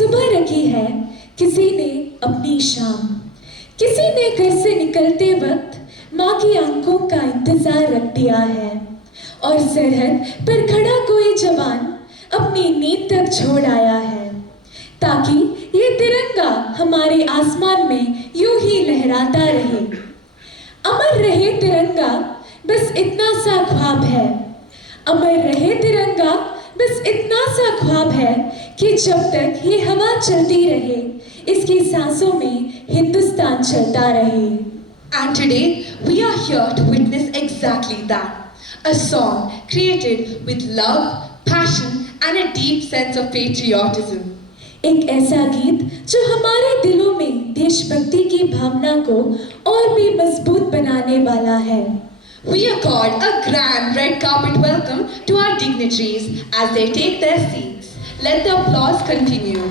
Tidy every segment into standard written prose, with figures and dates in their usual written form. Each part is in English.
सुबह रखी है, किसी ने अपनी शाम। किसी ने घर से निकलते वक्त माँ की आंखों का इंतजार रख दिया है, और सरहद पर खड़ा कोई जवान अपनी नींद तक छोड़ आया है, ताकि ये तिरंगा हमारे आसमान में यूं ही लहराता रहे। अमर रहे तिरंगा, बस इतना सा ख्वाब है। अमर रहे तिरंगा, बस इतना सा ख्वाब है कि जब तक ये हवा चलती रहे, इसकी सांसों में हिंदुस्तान चलता रहे। And today we are here to witness exactly that. A song created with love, passion and a deep sense of patriotism. एक ऐसा गीत जो हमारे दिलों में देशभक्ति की भावना को और भी मजबूत बनाने वाला है। We accord a grand red carpet welcome to our dignitaries as they take their seats. Let the applause continue.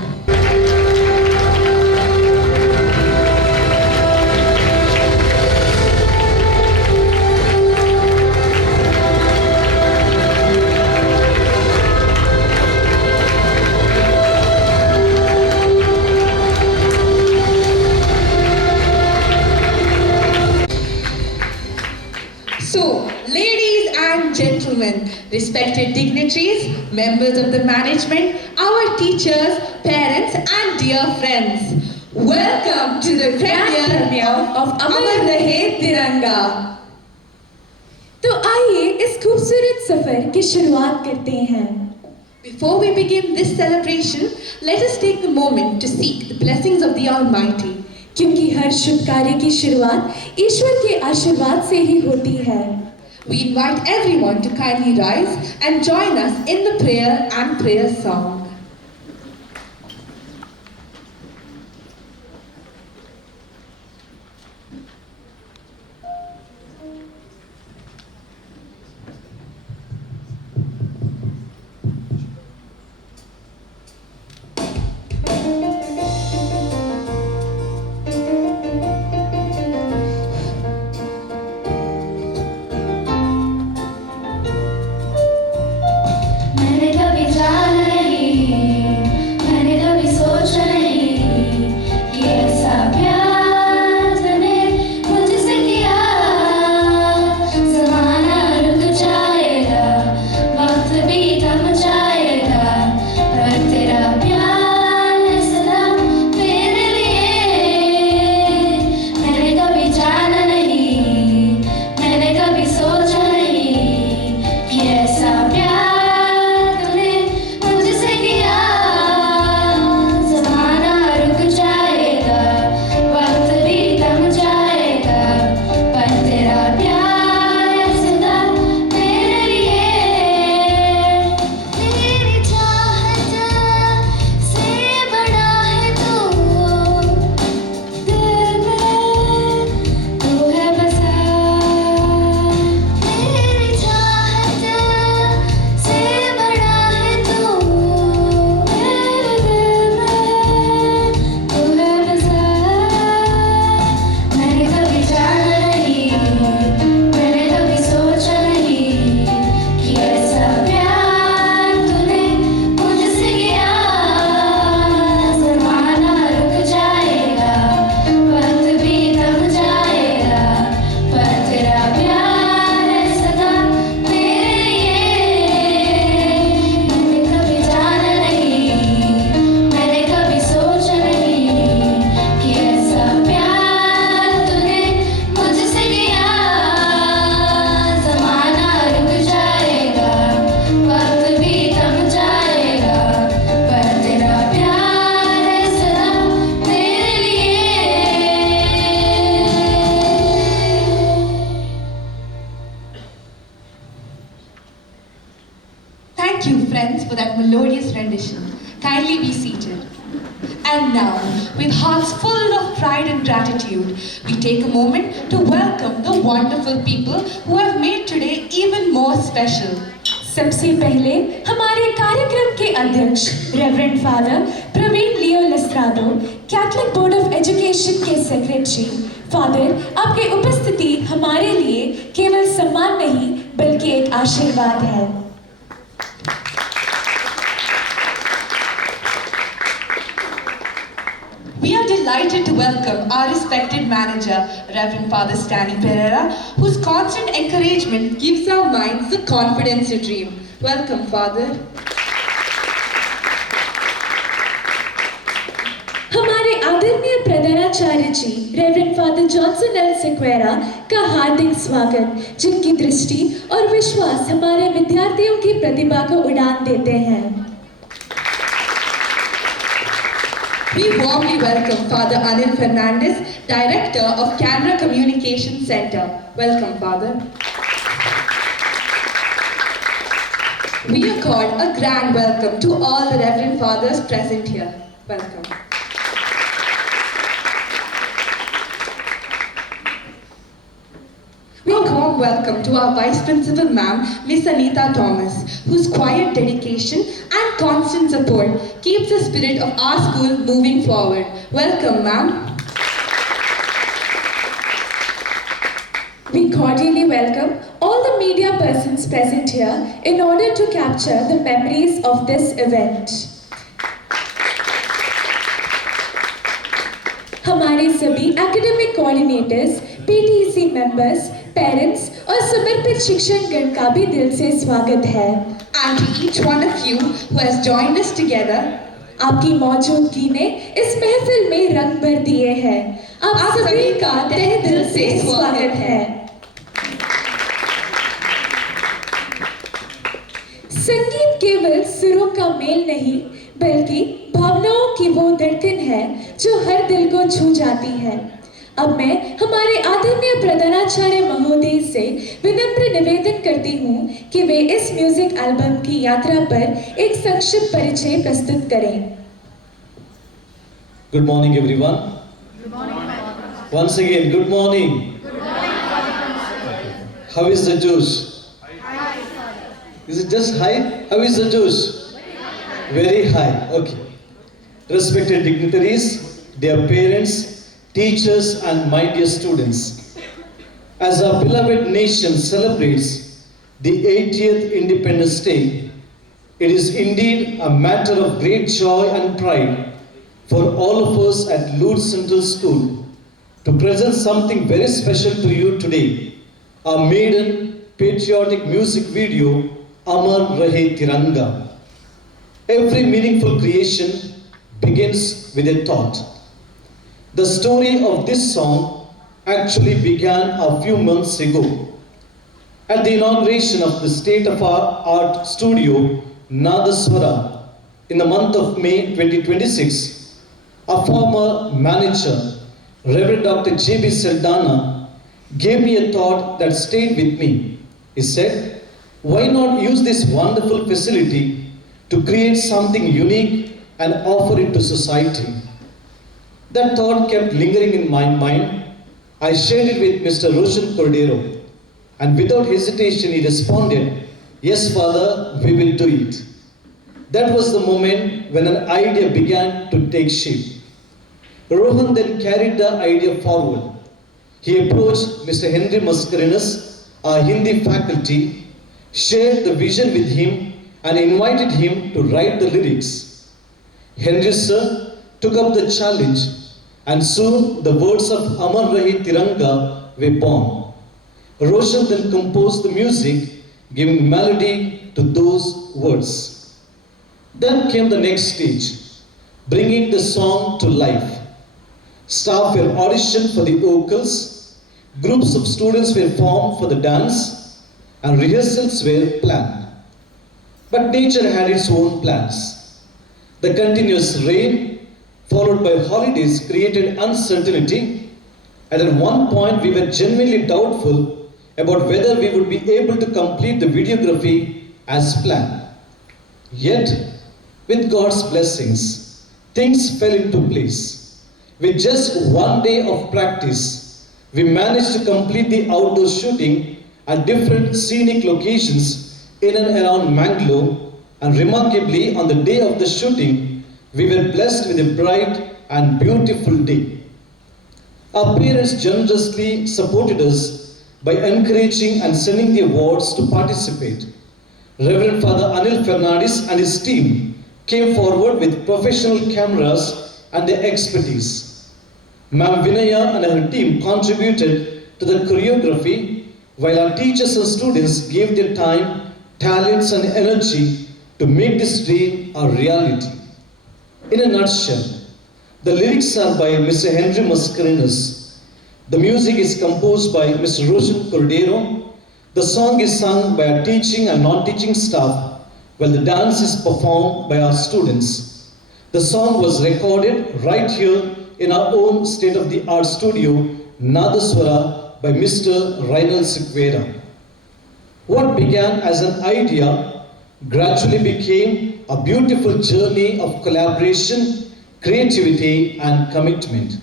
So, ladies and gentlemen, respected dignitaries, members of the management, our teachers, parents and dear friends, welcome to the premiere of Amar Rahe Tiranga. तो आइए इस खूबसूरत सफर की शुरुआत करते हैं। Before we begin this celebration, let us take a moment to seek the blessings of the Almighty. क्योंकि हर शुभ कार्य की शुरुआत ईश्वर के आशीर्वाद से ही होती है। We invite everyone to kindly rise and join us in the prayer and prayer song. Thank you, friends, for that melodious rendition. Kindly be seated. And now, with hearts full of pride and gratitude, we take a moment to welcome the wonderful people who have made today even more special. सबसे पहले हमारे कार्यक्रम के अध्यक्ष reverend father Praveen Leo Lasrado, Catholic board of education के secretary. Father, आपकी उपस्थिति हमारे लिए केवल सम्मान नहीं बल्कि एक आशीर्वाद है। delighted to welcome our respected manager, Reverend Father Stanley Pereira, whose constant encouragement gives our minds the confidence to dream. Welcome, Father. हमारे आदरणीय प्रधानाचार्य ji reverend father Johnson L Sequeira का हार्दिक स्वागत, जिनकी दृष्टि और विश्वास हमारे विद्यार्थियों की प्रतिभा को उड़ान देते हैं। We warmly welcome Father Anil Fernandez, Director of Canara Communication Center. Welcome, Father. We accord a grand welcome to all the Reverend Fathers present here. Welcome. We warm welcome to our Vice Principal Ma'am, Miss Anita Thomas, whose quiet dedication and constant support keeps the spirit of our school moving forward. Welcome, ma'am. We cordially welcome all the media persons present here in order to capture the memories of this event. हमारे सभी academic coordinators, PTC members, parents और समर्पित शिक्षकगण का भी दिल से स्वागत है। And to each one of you who has joined us together, आपकी मौजूदगी ने इस महफिल में रंग भर दिए हैं। आप सभी का तहे दिल से स्वागत है। संगीत केवल सुरों का मेल नहीं, बल्कि भावनाओं की वो धड़कन है जो हर दिल को छू जाती है। अब मैं हमारे आदरणीय प्रधानाचार्य महोदय से विनम्र निवेदन करती हूँ कि वे इस म्यूजिक एल्बम की यात्रा पर एक संक्षिप्त परिचय प्रस्तुत करें। Good morning, everyone. Good morning. Once again, good morning. Good morning. How is the juice? Hi. Is it just high? How is the juice? Very high. Okay. Respected dignitaries, dear parents, teachers, and my dear students, as our beloved nation celebrates the 80th Independence Day, it is indeed a matter of great joy and pride for all of us at Lourdes Central School to present something very special to you today, our maiden patriotic music video, Amar Rahe Tiranga. Every meaningful creation begins with a thought. The story of this song actually began a few months ago. At the inauguration of the State of Art Studio, Nadaswara, in the month of May 2026, a former manager, Reverend Dr. J.B. Saldana, gave me a thought that stayed with me. He said, why not use this wonderful facility to create something unique and offer it to society? That thought kept lingering in my mind. I shared it with Mr. Roshan Cordero, and without hesitation he responded, yes, Father, we will do it. That was the moment when an idea began to take shape. Rohan then carried the idea forward. He approached Mr. Henry Mascarenhas, our Hindi faculty, shared the vision with him and invited him to write the lyrics. Henry sir took up the challenge, and soon the words of Amar Rahe Tiranga were born. Roshan then composed the music, giving melody to those words. Then came the next stage, bringing the song to life. Staff were auditioned for the vocals, groups of students were formed for the dance, and rehearsals were planned. But nature had its own plans. The continuous rain, followed by holidays, created uncertainty, and at one point we were genuinely doubtful about whether we would be able to complete the videography as planned. Yet, with God's blessings, things fell into place. With just one day of practice, we managed to complete the outdoor shooting at different scenic locations in and around Mangalore, and remarkably, on the day of the shooting, we were blessed with a bright and beautiful day. Our parents generously supported us by encouraging and sending the awards to participate. Reverend Father Anil Fernandez and his team came forward with professional cameras and their expertise. Ma'am Vinaya and her team contributed to the choreography, while our teachers and students gave their time, talents, and energy to make this dream a reality. In a nutshell, the lyrics are by Mr. Henry Mascarenhas. The music is composed by Mr. Roshan Cordero. The song is sung by our teaching and non-teaching staff, while the dance is performed by our students. The song was recorded right here in our own state-of-the-art studio, Nadaswara, by Mr. Reinald Sikvera. What began as an idea gradually became a beautiful journey of collaboration, creativity, and commitment.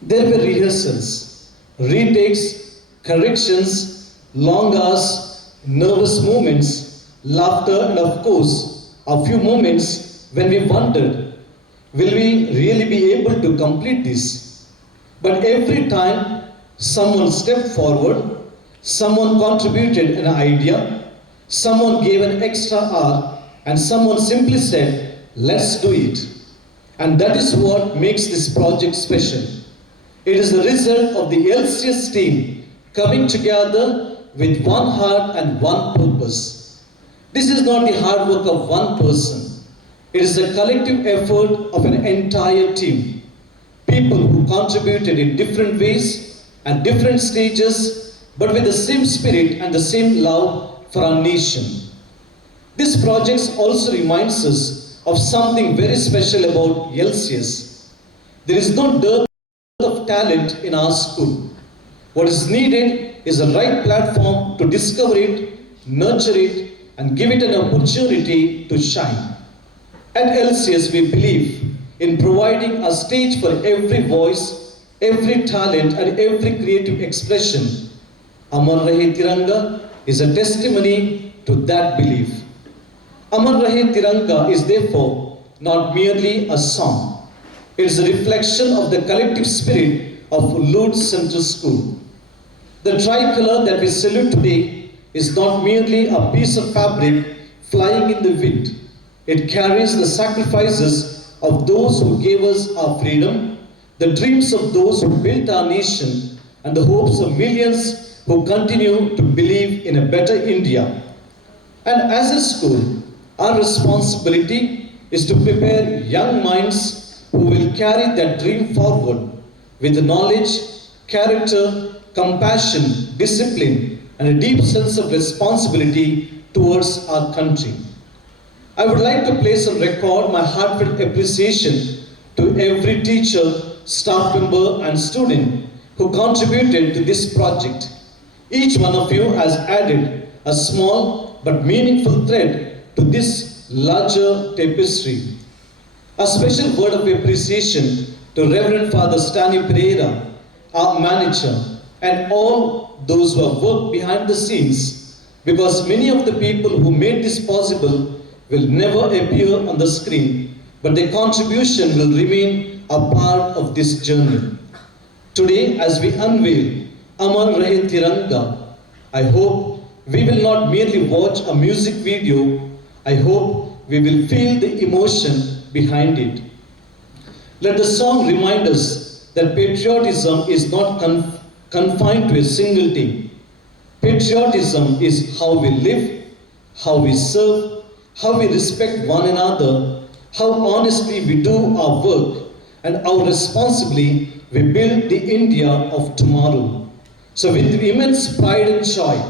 There were rehearsals, retakes, corrections, long hours, nervous moments, laughter, and of course, a few moments when we wondered, will we really be able to complete this? But every time someone stepped forward, someone contributed an idea, someone gave an extra hour, and someone simply said, let's do it. And that is what makes this project special. It is the result of the LCS team coming together with one heart and one purpose. This is not the hard work of one person. It is a collective effort of an entire team. People who contributed in different ways and different stages, but with the same spirit and the same love for our nation. This project also reminds us of something very special about LCS. There is no dearth of talent in our school. What is needed is a right platform to discover it, nurture it, and give it an opportunity to shine. At LCS, we believe in providing a stage for every voice, every talent, and every creative expression. Amar Rahe Tiranga is a testimony to that belief. Amar Rahe Tiranga is therefore not merely a song. It is a reflection of the collective spirit of Lourdes Central School. The tricolor that we salute today is not merely a piece of fabric flying in the wind. It carries the sacrifices of those who gave us our freedom, the dreams of those who built our nation, and the hopes of millions who continue to believe in a better India. And as a school, our responsibility is to prepare young minds who will carry that dream forward with knowledge, character, compassion, discipline, and a deep sense of responsibility towards our country. I would like to place on record my heartfelt appreciation to every teacher, staff member, and student who contributed to this project. Each one of you has added a small but meaningful thread to this larger tapestry. A special word of appreciation to Reverend Father Stanley Pereira, our manager, and all those who have worked behind the scenes, because many of the people who made this possible will never appear on the screen, but their contribution will remain a part of this journey. Today, as we unveil Amar Rahe Tiranga, I hope we will not merely watch a music video, I hope we will feel the emotion behind it. Let the song remind us that patriotism is not confined to a single thing. Patriotism is how we live, how we serve, how we respect one another, how honestly we do our work, and how responsibly we build the India of tomorrow. So with immense pride and joy,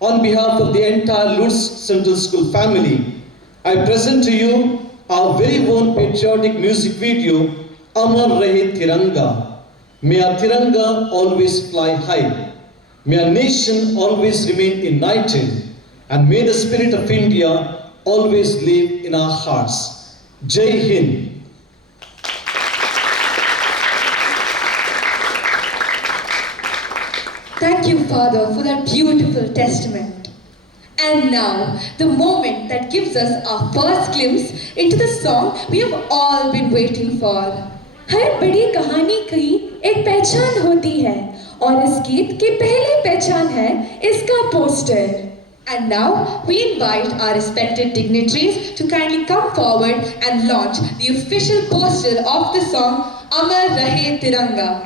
on behalf of the entire Lourdes Central School family, I present to you our very own patriotic music video, Amar Rahe Tiranga. May our Tiranga always fly high. May our nation always remain united. And may the spirit of India always live in our hearts. Jai Hind. Thank you, Father, for that beautiful testament. And now, the moment that gives us our first glimpse into the song we have all been waiting for. हर बड़ी कहानी की एक पहचान होती है और इस गीत की पहली पहचान है इसका poster. And now, we invite our respected dignitaries to kindly come forward and launch the official poster of the song अमर रहे तिरंगा।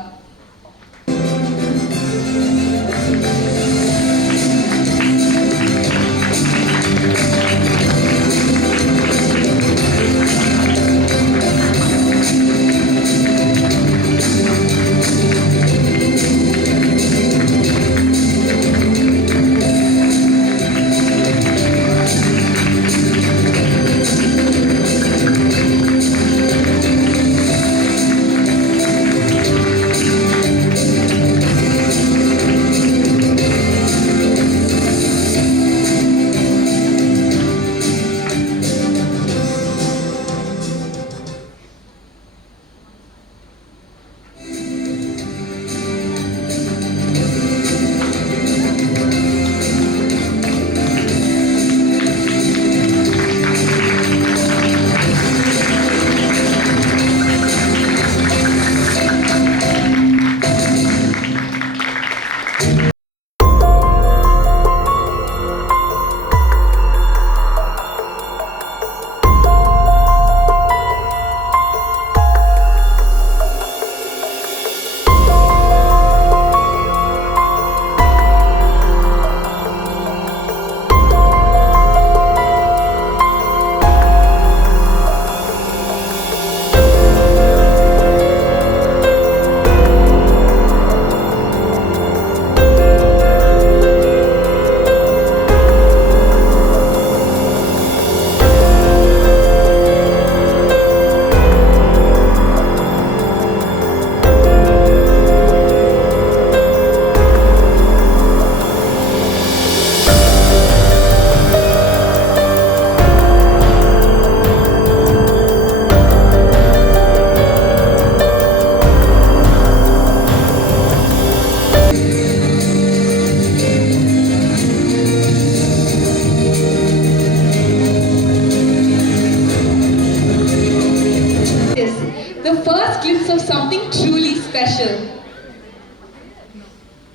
The first glimpse of something truly special.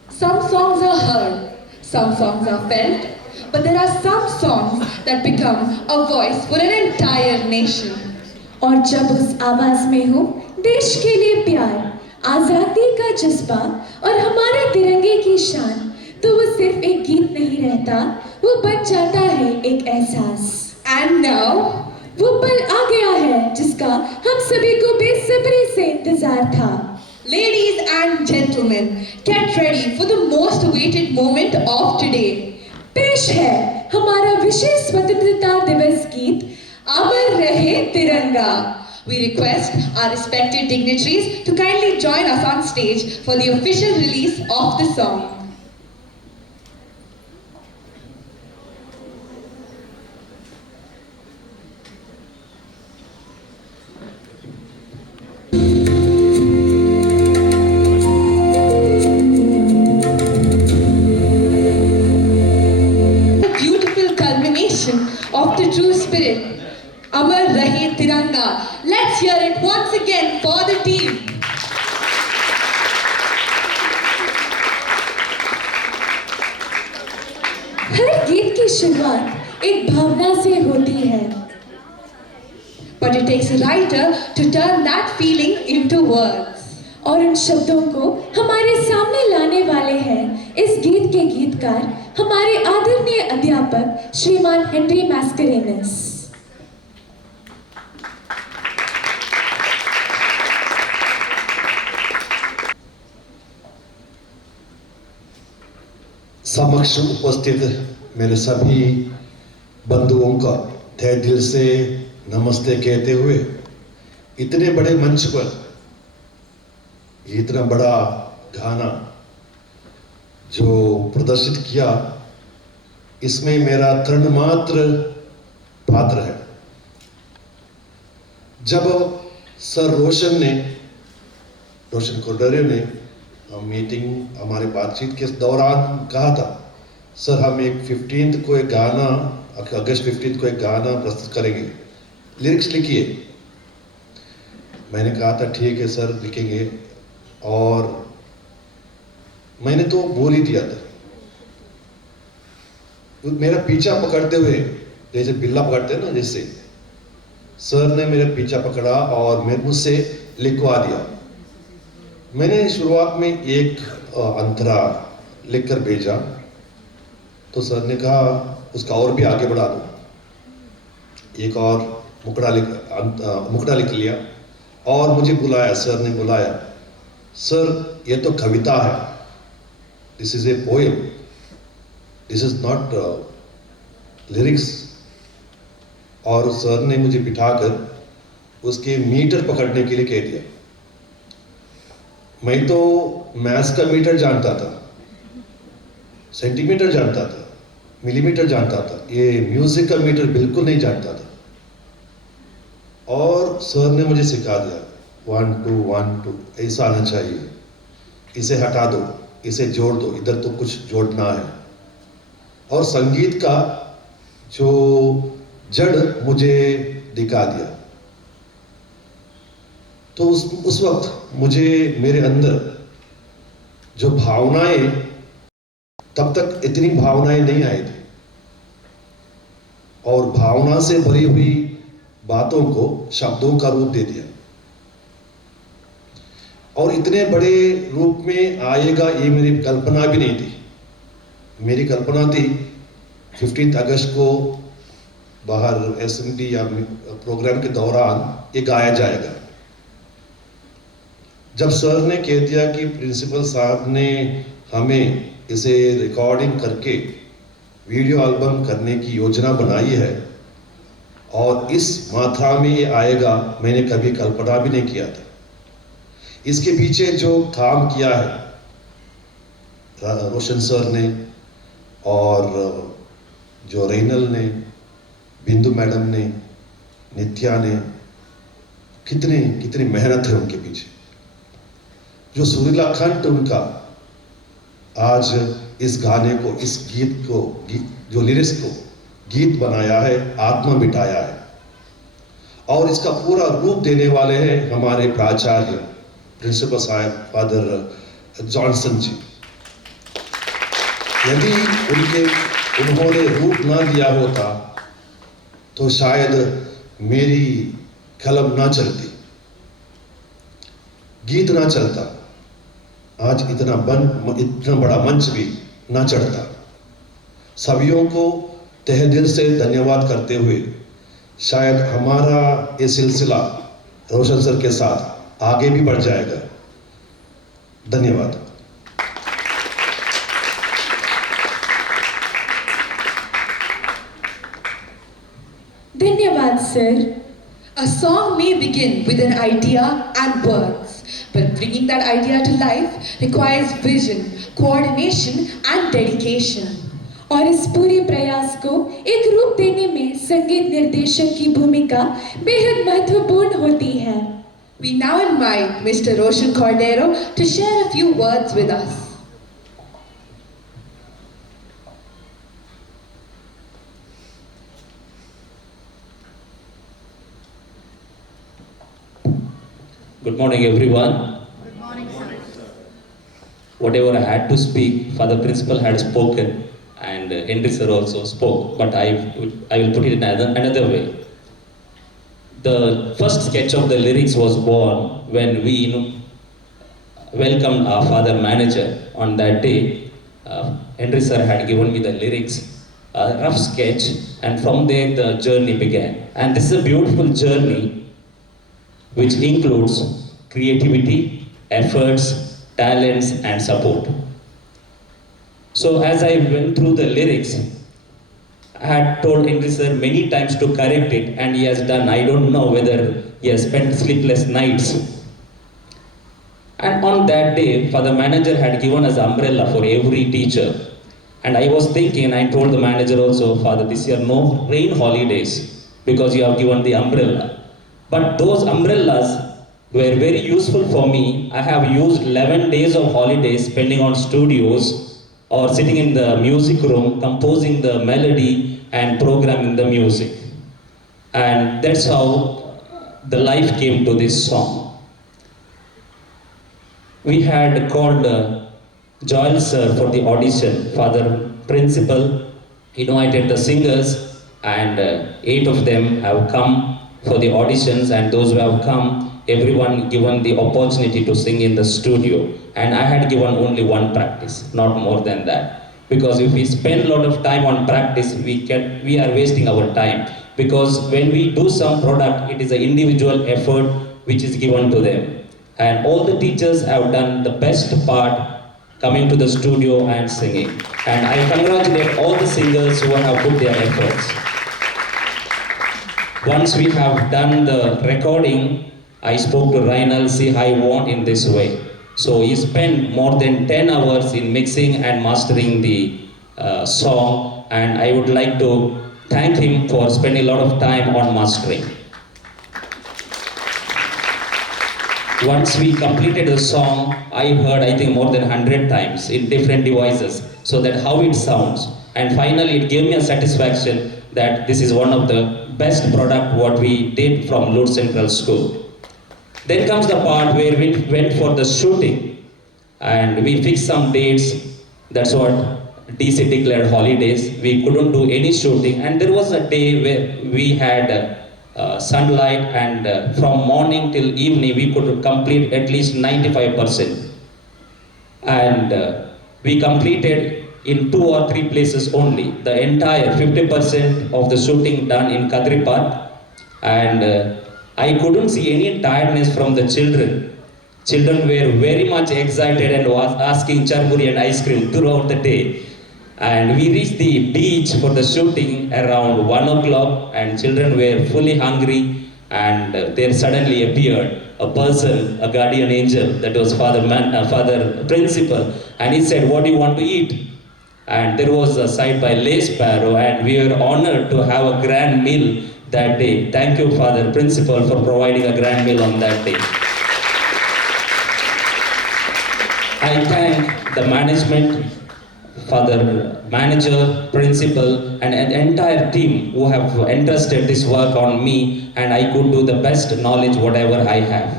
Some songs are heard, some songs are felt, but there are some songs that become a voice for an entire nation. और जब उस आवाज में हो देश के लिए प्यार, आजादी का जज्बा और हमारे तिरंगे की शान, तो वो सिर्फ एक गीत नहीं रहता, वो बन जाता है एक एहसास। And now, वो पल आ गया है जिसका हम सभी को बेसब्री से इंतजार था। ladies and gentlemen, get ready for the most awaited moment of today. पेश है हमारा विशेष स्वतंत्रता दिवस गीत अमर रहे तिरंगा. We request our respected dignitaries to kindly join us on stage for the official release of the song. The beautiful culmination of the true spirit. Amar Rahe Tiranga. Let's hear it once again for the team. हर गीत की शुरुआत एक भावना से होती है, But it takes a writer to turn that feeling into words. और उन शब्दों को हमारे सामने लाने वाले हैं इस गीत के गीतकार, हमारे आदरणीय अध्यापक श्रीमान हेनरी मैस्करेनस। समक्ष उपस्थित मेरे सभी बंधुओं का तहे दिल से नमस्ते कहते हुए, इतने बड़े मंच पर इतना बड़ा गाना जो प्रदर्शित किया, इसमें मेरा तृणमात्र पात्र है। जब सर रोशन कोडरे ने मीटिंग हमारे बातचीत के दौरान कहा था, सर हम एक 15th को एक गाना, अगस्त 15th को एक गाना प्रस्तुत करेंगे, लिरिक्स लिखिए। मैंने कहा था ठीक है सर लिखेंगे, और मैंने तो बोल ही दिया था। मेरा पीछा पकड़ते हुए, जैसे बिल्ला पकड़ते हैं ना, जैसे सर ने मेरा पीछा पकड़ा और मेरे मुझसे लिखवा दिया। मैंने शुरुआत में एक अंतरा लिखकर भेजा, तो सर ने कहा उसका और भी आगे बढ़ा दो। एक और मुकड़ा लिख लिया और मुझे बुलाया, सर ने बुलाया। सर ये तो कविता है, this is a poem, this is not lyrics. और सर ने मुझे बिठाकर उसके मीटर पकड़ने के लिए कह दिया। मैं तो मैथ्स का मीटर जानता था, सेंटीमीटर जानता था, मिलीमीटर जानता था, ये म्यूजिक का मीटर बिल्कुल नहीं जानता था। और सर ने मुझे सिखा दिया 1 2 1 2 ऐसा आना चाहिए, इसे हटा दो, इसे जोड़ दो, इधर तो कुछ जोड़ना है। और संगीत का जो जड़ मुझे दिखा दिया। तो उस वक्त मुझे मेरे अंदर जो भावनाएं, तब तक इतनी भावनाएं नहीं आई थी, और भावना से भरी हुई बातों को शब्दों का रूप दे दिया। और इतने बड़े रूप में आएगा ये मेरी कल्पना भी नहीं थी। मेरी कल्पना थी 15 अगस्त को बाहर एसएमडी या प्रोग्राम के दौरान ये गाया जाएगा। जब सर ने कह दिया कि प्रिंसिपल साहब ने हमें इसे रिकॉर्डिंग करके वीडियो एल्बम करने की योजना बनाई है और इस मात्रा में ये आएगा, मैंने कभी कल्पना भी नहीं किया था। इसके पीछे जो काम किया है रोशन सर ने और जो रेनल ने, बिंदु मैडम ने, नित्या ने, कितनी मेहनत है उनके पीछे। जो सुरीला कंठ उनका आज इस गाने को, इस गीत को, जो लिरिक्स को गीत बनाया है, आत्मा बिठाया है। और इसका पूरा रूप देने वाले हैं हमारे प्राचार्य प्रिंसिपल साहब फादर जॉनसन जी। यदि उन्होंने रूप ना दिया होता तो शायद मेरी कलम ना चलती, गीत ना चलता, आज इतना बड़ा मंच भी ना चढ़ता। सभियों को तहे दिल से धन्यवाद करते हुए शायद हमारा ये सिलसिला रोशन सर के साथ आगे भी बढ़ जाएगा। धन्यवाद। धन्यवाद sir. A song may begin with an idea and words, but bringing that idea to life requires vision, coordination and dedication. और इस पूरे प्रयास को एक रूप देने में संगीत निर्देशक की भूमिका बेहद महत्वपूर्ण होती है। We now invite Mr. Roshan Cordero to share a few words with us. Good morning, everyone. Good morning, sir. Whatever I had to speak, Father Principal had spoken, and Henry sir also spoke, but I will put it in another way. The first sketch of the lyrics was born when we welcomed our father manager on that day. Henry sir had given me the lyrics, a rough sketch, and from there the journey began. And this is a beautiful journey which includes creativity, efforts, talents and support. So as I went through the lyrics, I had told Henry sir many times to correct it, and he has done, I don't know whether he has spent sleepless nights. And on that day, Father Manager had given us umbrella for every teacher. And I was thinking, and I told the manager also, Father, this year no rain holidays because you have given the umbrella. But those umbrellas were very useful for me. I have used 11 days of holidays spending on studios or sitting in the music room, composing the melody and programming the music. And that's how the life came to this song. We had called Joel sir for the audition. Father Principal invited the singers, and 8 of them have come for the auditions, and those who have come, everyone given the opportunity to sing in the studio, and I had given only one practice, not more than that. Because if we spend a lot of time on practice, we are wasting our time. Because when we do some product, it is an individual effort which is given to them. And all the teachers have done the best part coming to the studio and singing. And I congratulate all the singers who have put their efforts. Once we have done the recording, I spoke to Reinal, see, I want in this way. So he spent more than 10 hours in mixing and mastering the song, and I would like to thank him for spending a lot of time on mastering. Once we completed the song, I heard I think more than 100 times in different devices, so that how it sounds. And finally it gave me a satisfaction that this is one of the best product what we did from Lourdes Central School. Then comes the part where we went for the shooting and we fixed some dates. That's what DC declared holidays. We couldn't do any shooting, and there was a day where we had sunlight, and from morning till evening we could complete at least 95%. And we completed in 2 or 3 places only. The entire 50% of the shooting done in Kadripat, and I couldn't see any tiredness from the children. Children were very much excited and was asking charburi and ice cream throughout the day. And we reached the beach for the shooting around 1 o'clock, and children were fully hungry, and there suddenly appeared a person, a guardian angel, that was Father Principal, and he said, "What do you want to eat?" And there was a side by Lay Sparrow, and we were honored to have a grand meal that day. Thank you, Father Principal, for providing a grand meal on that day. I thank the management, Father Manager, Principal, and an entire team who have entrusted this work on me, and I could do the best knowledge whatever I have.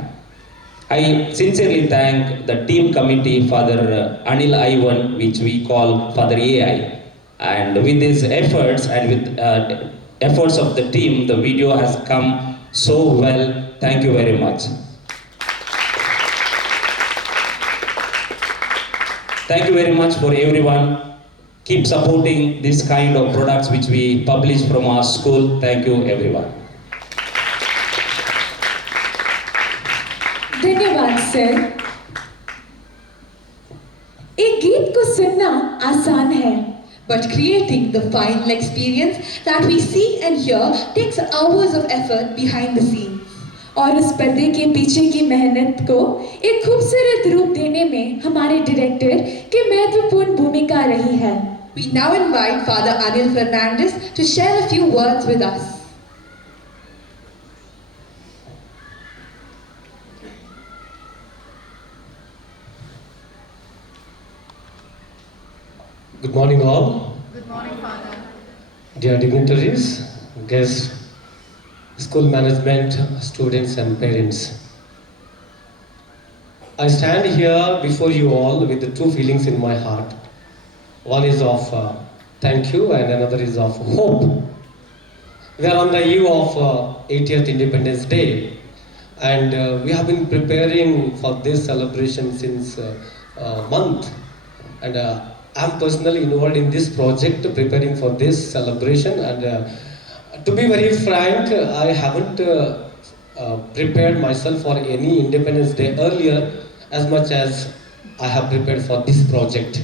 I sincerely thank the team committee, Father Anil Ivan, which we call Father AI. And with his efforts and with efforts of the team, the video has come so well. Thank you very much. Thank you very much for everyone. Keep supporting this kind of products which we publish from our school. Thank you everyone. धन्यवाद sir. एक गीत को सुनना आसान है, But creating the final experience that we see and hear takes hours of effort behind the scenes. और उस पर्दे के पीछे की मेहनत को एक खूबसूरत रूप देने में हमारे डायरेक्टर की महत्वपूर्ण भूमिका रही है। We now invite Father Anil Fernandez to share a few words with us. Good morning all. Good morning, Father. Dear dignitaries, guests, school management, students and parents. I stand here before you all with the two feelings in my heart. One is of thank you and another is of hope. We are on the eve of 80th Independence Day, and we have been preparing for this celebration since a month, and I am personally involved in this project, preparing for this celebration, and to be very frank, I haven't prepared myself for any Independence Day earlier as much as I have prepared for this project.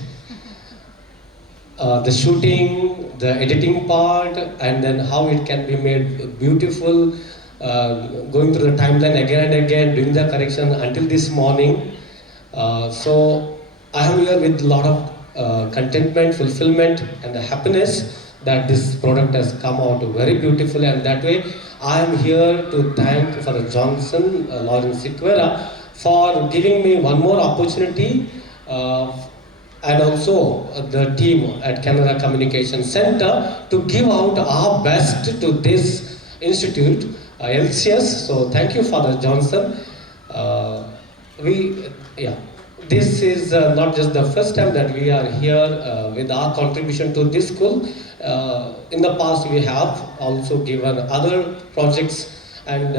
The shooting, the editing part, and then how it can be made beautiful, going through the timeline again and again, doing the correction until this morning. So I am here with a lot of contentment, fulfillment and the happiness that this product has come out very beautifully, and that way I am here to thank Father Johnson, Lawrence Sequeira, for giving me one more opportunity, and also the team at Canara Communication Center to give out our best to this institute, LCS. So thank you, Father Johnson. This is not just the first time that we are here with our contribution to this school. In the past, we have also given other projects and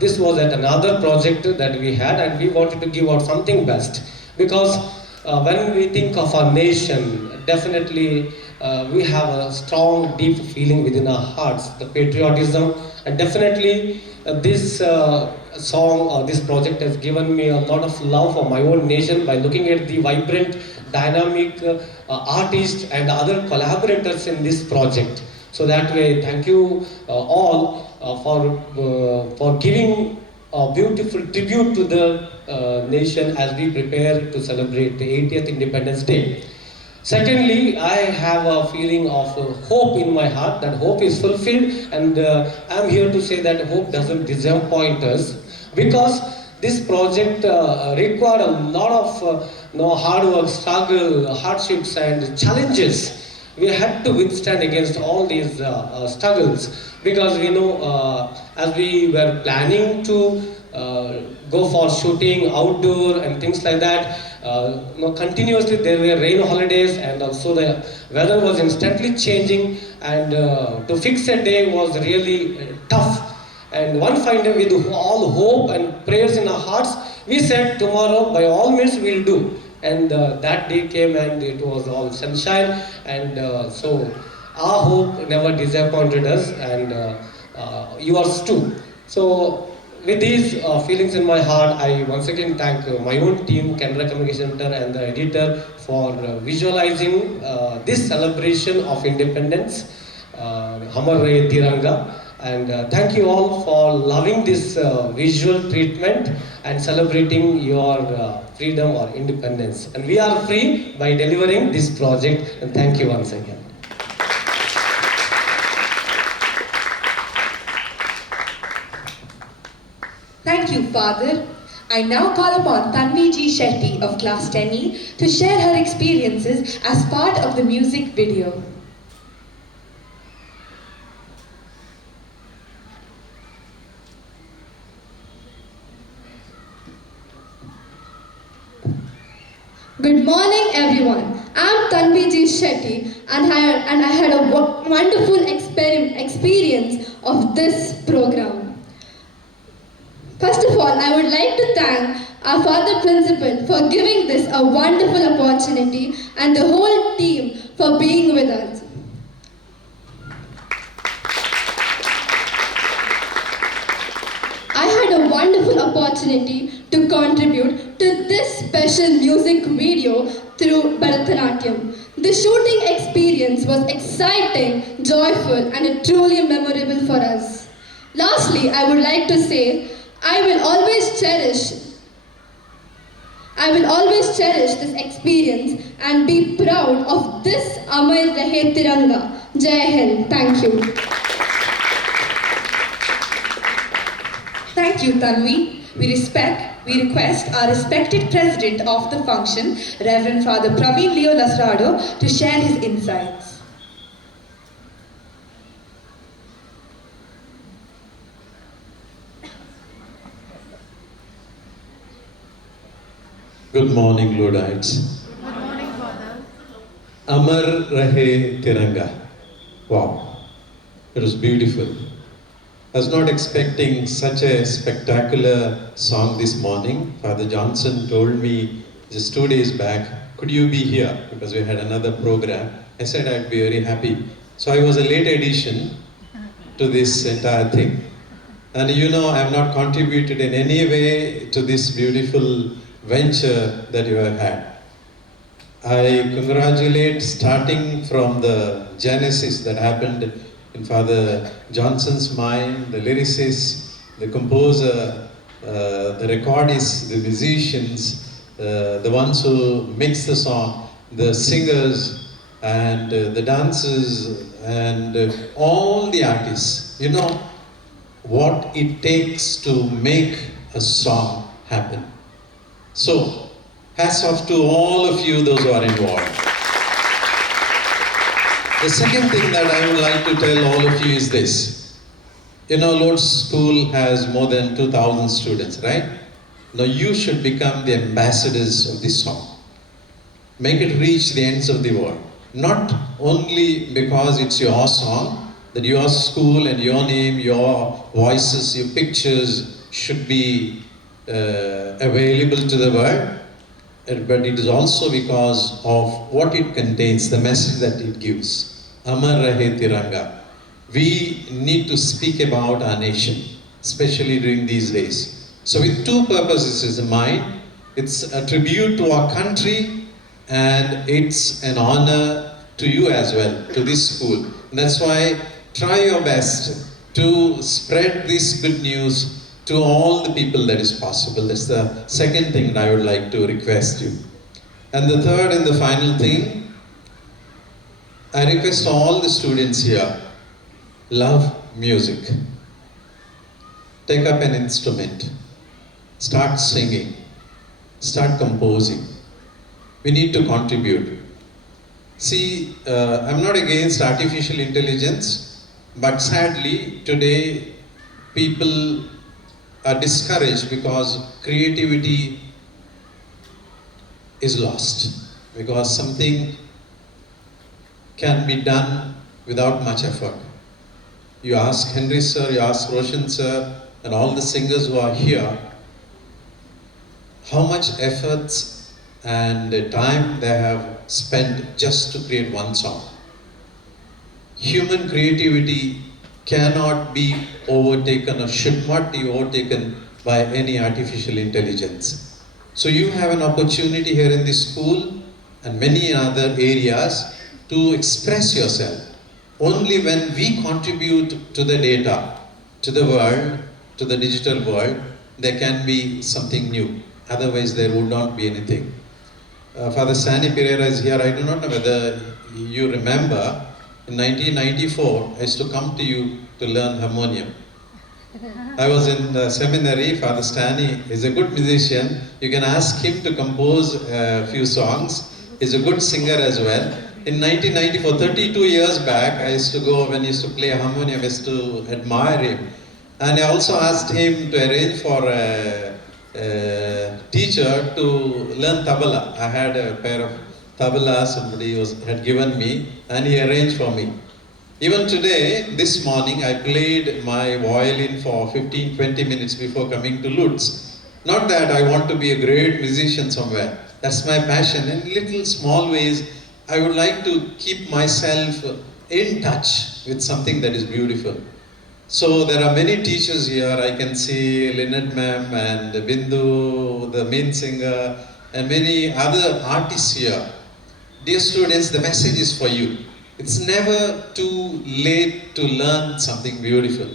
this was at another project that we had, and we wanted to give out something best, because when we think of our nation, definitely we have a strong, deep feeling within our hearts, the patriotism, and definitely this song or this project has given me a lot of love for my own nation by looking at the vibrant, dynamic artists and other collaborators in this project. So that way, thank you all for giving a beautiful tribute to the nation as we prepare to celebrate the 80th Independence Day. Secondly, I have a feeling of hope in my heart, that hope is fulfilled, and I'm here to say that hope doesn't disappoint us, because this project required a lot of hard work, struggle, hardships and challenges. We had to withstand against all these struggles, because we know as we were planning to go for shooting outdoor and things like that, continuously there were rain holidays, and also the weather was instantly changing, and to fix a day was really tough. And one fine day, with all hope and prayers in our hearts, we said tomorrow by all means we'll do. And that day came and it was all sunshine, and so our hope never disappointed us, and yours too. So with these feelings in my heart, I once again thank my own team, Canara Communication Center and the editor, for visualizing this celebration of independence, Amar Rahe Tiranga. And thank you all for loving this visual treatment and celebrating your freedom or independence. And we are free by delivering this project. And thank you once again. Thank you, Father. I now call upon Tanvi G. Shetty of Class 10E to share her experiences as part of the music video. Good morning, everyone. I'm Tanvi G. Shetty, and I had a wonderful experience of this program. First of all, I would like to thank our Father Principal for giving this a wonderful opportunity, and the whole team for being with us. I had a wonderful opportunity to contribute to this special music video through Bharatanatyam. The shooting experience was exciting, joyful, and truly memorable for us. Lastly, I would like to say, I will always cherish this experience and be proud of this Amar Rahe Tiranga. Jai Hind. Thank you. Thank you, Tanvi. We request our respected president of the function, Reverend Father Praveen Leo Lasrado, to share his insights. Good morning, Lordites. Good morning, Father. Amar Rahe Tiranga. Wow, it was beautiful. I was not expecting such a spectacular song this morning. Father Johnson told me just 2 days back, could you be here? Because we had another program. I said I'd be very happy. So I was a late addition to this entire thing. And you know, I have not contributed in any way to this beautiful venture that you have had. I congratulate, starting from the genesis that happened in Father Johnson's mind, the lyricist, the composer, the recordists, the musicians, the ones who mix the song, the singers, and the dancers, and all the artists. You know what it takes to make a song happen. So, hats off to all of you, those who are involved. The second thing that I would like to tell all of you is this. You know, Lord's School has more than 2,000 students, right? Now you should become the ambassadors of this song. Make it reach the ends of the world. Not only because it's your song, that your school and your name, your voices, your pictures should be available to the world. But it is also because of what it contains, the message that it gives. Amar Rahe Tiranga. We need to speak about our nation, especially during these days. So with two purposes in mind, it's a tribute to our country and it's an honor to you as well, to this school. And that's why try your best to spread this good news to all the people that is possible. That's the second thing that I would like to request you. And the third and the final thing, I request all the students here, love music. Take up an instrument, start singing, start composing. We need to contribute. See, I'm not against artificial intelligence, but sadly today people are discouraged because creativity is lost, because something can be done without much effort. You ask Henry sir, you ask Roshan sir, and all the singers who are here, how much efforts and time they have spent just to create one song. Human creativity cannot be overtaken or should not be overtaken by any artificial intelligence. So you have an opportunity here in this school and many other areas to express yourself. Only when we contribute to the data, to the world, to the digital world, there can be something new. Otherwise there would not be anything. Father Stanley Pereira is here. I do not know whether you remember, in 1994, I used to come to you to learn harmonium. I was in the seminary. Father Stanley is a good musician. You can ask him to compose a few songs. He's a good singer as well. In 1994, 32 years back, I used to go, when he used to play harmonium, I used to admire him. And I also asked him to arrange for a teacher to learn tabla. I had a pair of tabla somebody had given me, and he arranged for me. Even today, this morning, I played my violin for 15-20 minutes before coming to Lutz. Not that I want to be a great musician somewhere. That's my passion. In little small ways, I would like to keep myself in touch with something that is beautiful. So there are many teachers here. I can see Lynette ma'am and Bindu, the main singer, and many other artists here. Dear students, the message is for you. It's never too late to learn something beautiful.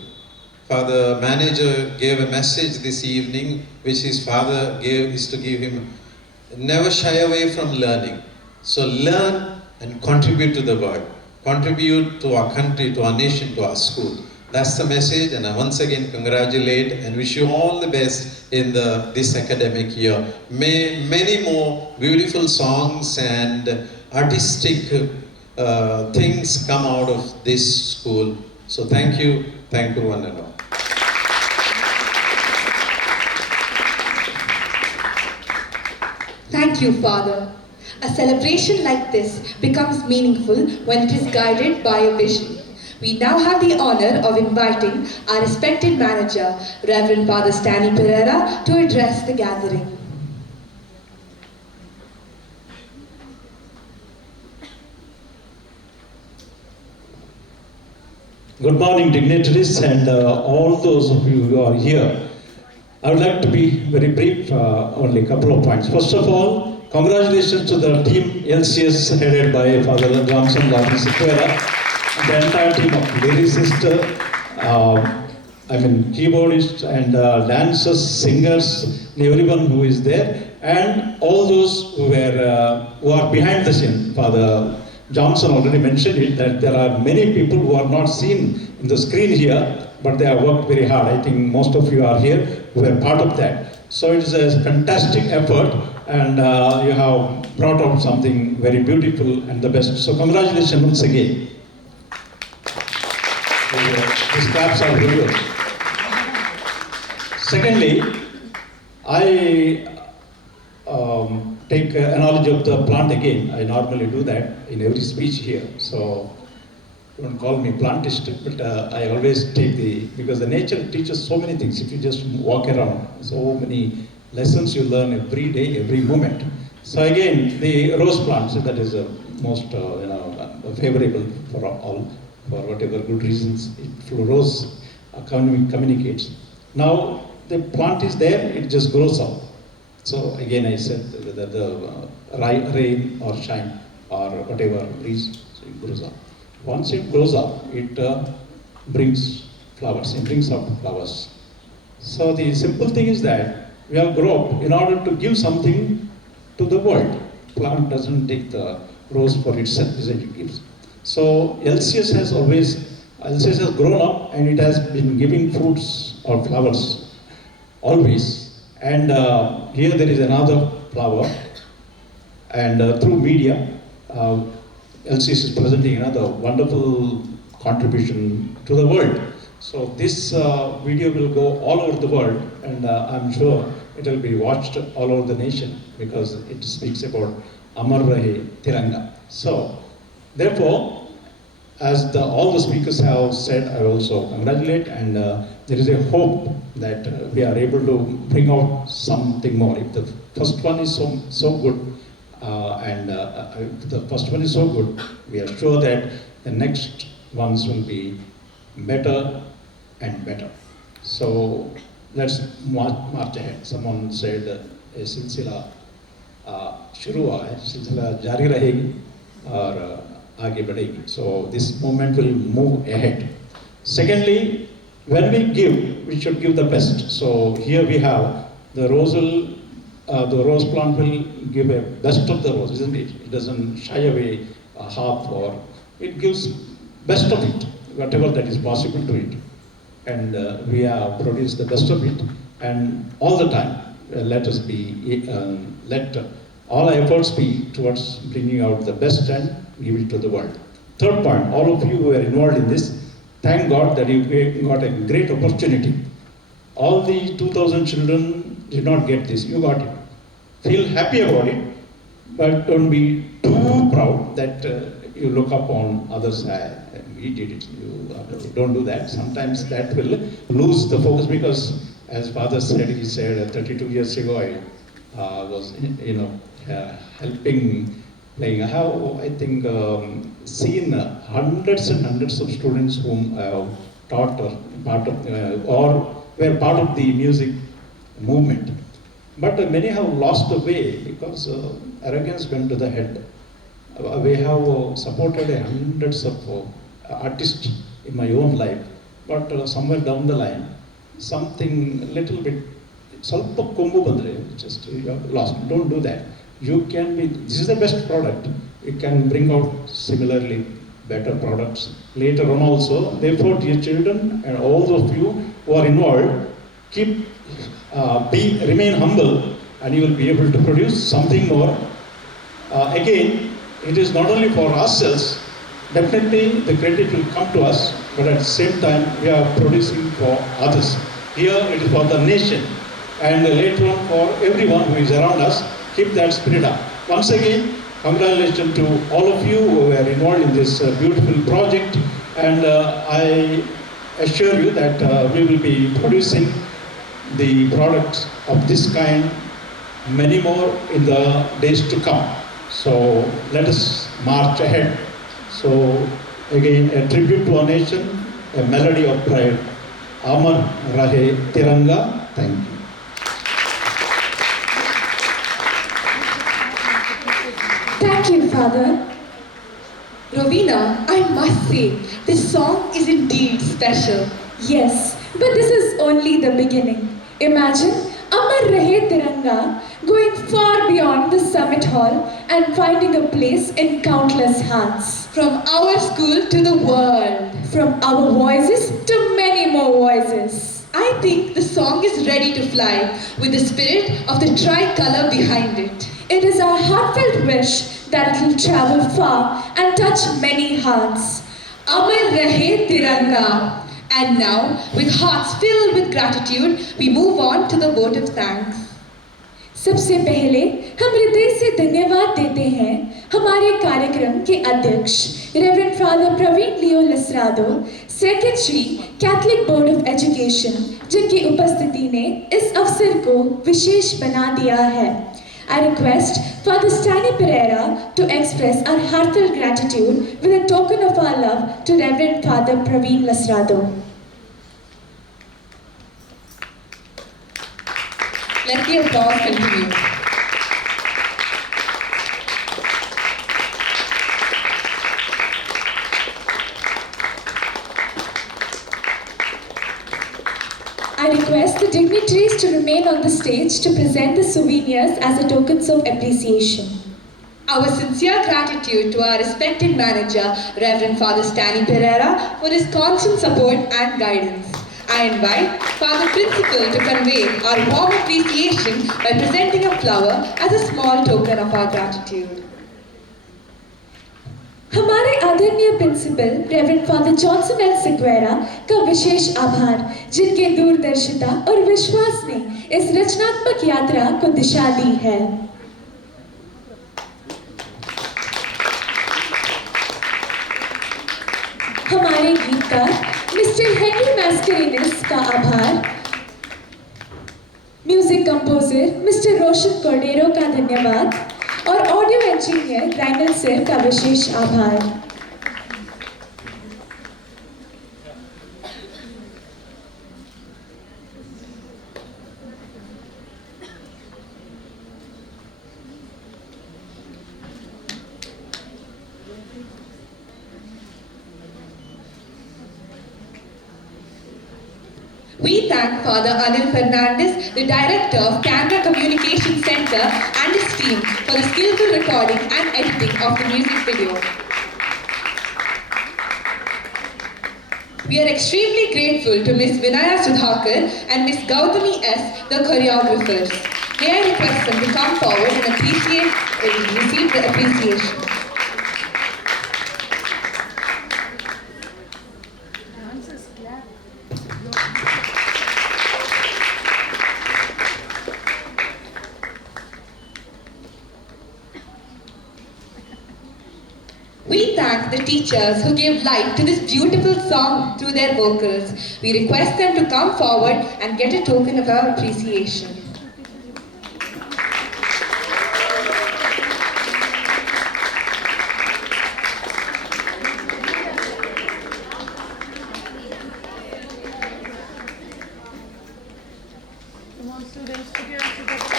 Father Manager gave a message this evening, which his father is to give him, never shy away from learning. So learn and contribute to the world. Contribute to our country, to our nation, to our school. That's the message, and I once again congratulate and wish you all the best in this academic year. May many more beautiful songs and artistic things come out of this school. So thank you one and all. Thank you, Father. A celebration like this becomes meaningful when it is guided by a vision. We now have the honor of inviting our respected manager, Reverend Father Stanley Pereira, to address the gathering. Good morning, dignitaries and all those of you who are here. I would like to be very brief, only a couple of points. First of all, congratulations to the team LCS headed by Father Johnson, Father Sequeira, the entire team of lyricists, keyboardists and dancers, singers, everyone who is there, and all those who are behind the scene. Father Johnson already mentioned it, that there are many people who are not seen in the screen here, but they have worked very hard. I think most of you are here who are part of that. So it is a fantastic effort, and you have brought out something very beautiful and the best. So congratulations once again. These claps are very good. Secondly, I take analogy of the plant again. I normally do that in every speech here. So don't call me plantist, but I always take because the nature teaches so many things. If you just walk around, so many lessons you learn every day, every moment. So again, the rose plants, that is most favorable for all, for whatever good reasons. Rose communicates. Now the plant is there, it just grows up. So again, I said whether the rain or shine or whatever breeze, so it grows up. Once it grows up, it brings flowers. It brings up flowers. So the simple thing is that we all grow up in order to give something to the world. Plant doesn't take the rose for itself, it gives. So LCS has grown up and it has been giving fruits or flowers always. And here there is another flower, and through media, LCS is presenting another wonderful contribution to the world. So this video will go all over the world, and I'm sure it will be watched all over the nation because it speaks about Amar Rahe Tiranga. So therefore, as all the speakers have said, I also congratulate, and there is a hope that we are able to bring out something more. If the first one is so good, if the first one is so good, we are sure that the next ones will be better and better. So let's march ahead. Someone said a silsila shuru hua hai, silsila jari rahegi aur aage badhegi. So this movement will move ahead. Secondly, when we give, we should give the best. So here we have the rose plant will give a best of the rose, isn't it? It doesn't shy away a half, or it gives best of it, whatever that is possible to it. And we have produced the best of it, and all the time let all our efforts be towards bringing out the best and give it to the world. Third point, all of you who are involved in this, thank God that you got a great opportunity. All the 2,000 children did not get this, you got it. Feel happy about it, but don't be too proud that you look up on others. We did it. You don't do that. Sometimes that will lose the focus, because, as Father said, he said 32 years ago I was, helping, playing. I have, I think, seen hundreds and hundreds of students whom I have taught or were part of the music movement. But many have lost the way because arrogance went to the head. We have supported hundreds of artists in my own life, but somewhere down the line, something little bit, salpa kombu bandre, just you have lost. Don't do that. You can be, this is the best product. You can bring out similarly better products later on also. Therefore, dear children and all of you who are involved, remain humble, and you will be able to produce something more. Again, it is not only for ourselves, definitely the credit will come to us, but at the same time we are producing for others. Here it is for the nation, and later on for everyone who is around us. Keep that spirit up. Once again, congratulations to all of you who were involved in this beautiful project, and I assure you that we will be producing the products of this kind, many more in the days to come. So let us march ahead. So again, a tribute to our nation, a melody of pride. Amar Rahe Tiranga. Thank you. Thank you, Father. Rovina, I must say, this song is indeed special. Yes, but this is only the beginning. Imagine Amar Rahe Tiranga going far beyond the summit hall and finding a place in countless hearts. From our school to the world. From our voices to many more voices. I think the song is ready to fly with the spirit of the tricolor behind it. It is our heartfelt wish that it will travel far and touch many hearts. Amar Rahe Tiranga. And now, with hearts filled with gratitude, we move on to the vote of thanks. सबसे पहले हम हृदय से धन्यवाद देते हैं हमारे कार्यक्रम के अध्यक्ष reverend father Praveen Leo Lasrado, secretary Catholic board of education, जिनकी उपस्थिति ने इस अवसर को विशेष बना दिया है। I request Father Stanley Pereira to express our heartfelt gratitude with a token of our love to Reverend Father Praveen Lasrado. Let the applause continue. I request the dignitaries to remain on the stage to present the souvenirs as a tokens of appreciation. Our sincere gratitude to our respected manager, Reverend Father Stanley Pereira, for his constant support and guidance. I invite Father Principal to convey our warm appreciation by presenting a flower as a small token of our gratitude. हमारे आदरणीय principal reverend father Johnson L Sequeira का विशेष आभार, जिनके दूरदर्शिता और विश्वास ने इस रचनात्मक यात्रा को दिशा दी है। हमारे गीतकार मिस्टर हेनरी मैस्करिनिस का आभार, म्यूजिक कंपोजर मिस्टर रोशन कोर्डेरो का धन्यवाद और ऑडियो इंजीनियर राइनल सर का विशेष आभार। We thank Father Anil Fernandez, the Director of Canberra Communication Centre, and his team for the skillful recording and editing of the music video. We are extremely grateful to Ms. Vinaya Sudhakar and Ms. Gautami S., the choreographers. May I request them to come forward and receive the appreciation. We thank the teachers who gave life to this beautiful song through their vocals. We request them to come forward and get a token of our appreciation. Come on, students, put your hands together.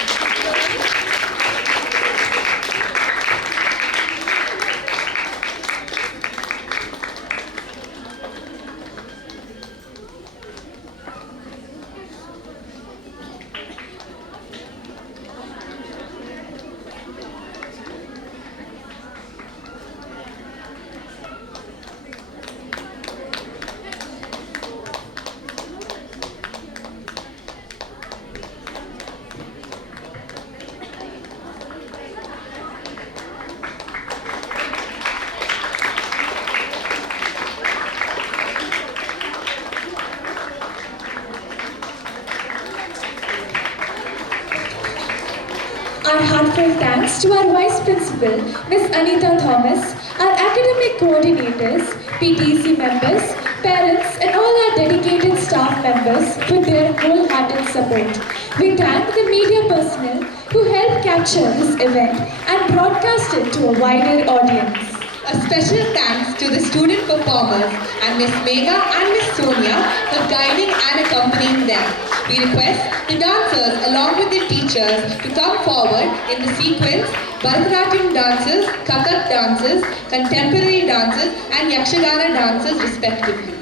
Our heartfelt thanks to our Vice Principal, Ms. Anita Thomas, our academic coordinators, PTC members, parents and all our dedicated staff members for their wholehearted support. We thank the media personnel who helped capture this event and broadcast it to a wider audience. A special thanks to the student performers and Miss Megha and Miss Sonia for guiding and accompanying them. We request the dancers along with the teachers to come forward in the sequence Bharatanatyam dances, Kathak dances, contemporary dances and Yakshagana dances respectively.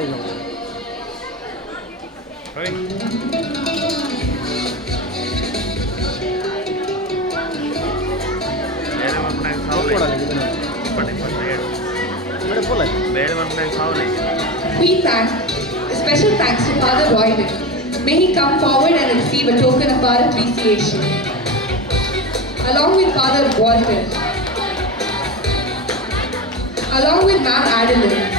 We thank, special thanks to Father Royden. May he come forward and receive a token of our appreciation. Along with Father Walter. Along with Ma'am Adeline.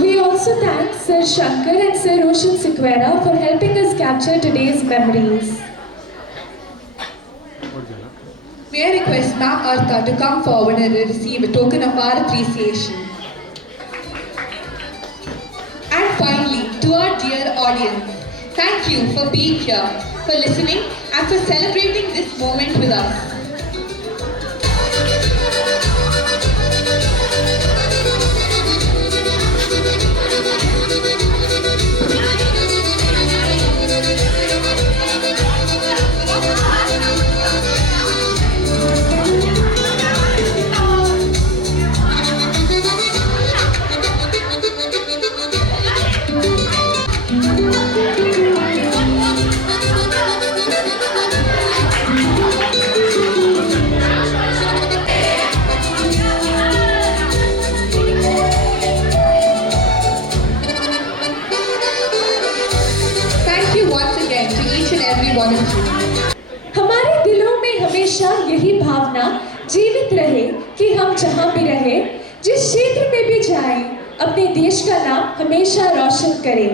We also thank Sir Shankar and Sir Roshan Sequeira for helping us capture today's memories. May I request Ma'am Artha to come forward and receive a token of our appreciation. And finally, to our dear audience, thank you for being here, for listening and for celebrating this moment with us. Thank you once again to each and every one of you. हमारे दिलों में हमेशा यही भावना जीवित रहे कि हम जहाँ भी रहे, जिस क्षेत्र में भी जाएं, अपने देश का नाम हमेशा रोशन करें।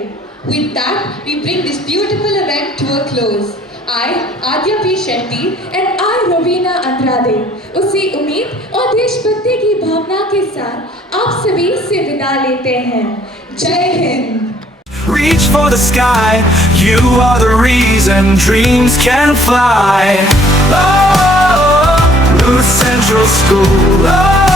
With that, we bring this beautiful event to a close. I, Adya P. Shetty, and I, Rovina Andrade, उसी उम्मीद और देशभक्ति की भावना के साथ आप सभी से विदा लेते हैं। जय Hind. Reach for the sky, you are the reason dreams can fly. Oh, Ruth Central School. Oh.